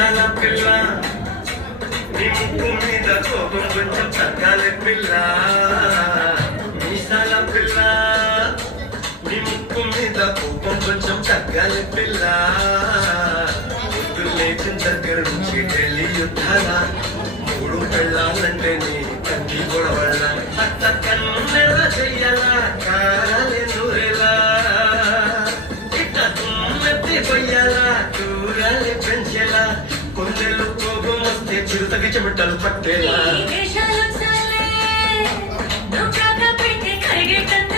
మీసాల పిల్ల నీ ముక్కు మీద కోపం కొంచెం తగ్గాలి పిల్ల మీసాల పిల్ల నీ ముక్కు మీద కోపం కొంచెం తగ్గాలి పిల్ల పొద్దు లేచిన దగ్గర నుంచి ఢిల్లీ యుద్ధాల మూడు పెళ్ళాలంటే నీ కంటి గొడవల్ల అత్త కన్నెల చెయ్యాలా కారాలే నూరేలా ఇట్ట తుమ్మెత్తి కొయ్యాలా దూరాలే పెంచేలా కొందెలు కోపం వస్తే చిరుతకి చెమటలు పట్టేలా ఈ వేషాలు చాలే నువ్వు కాక పెట్టి కరిగేటంత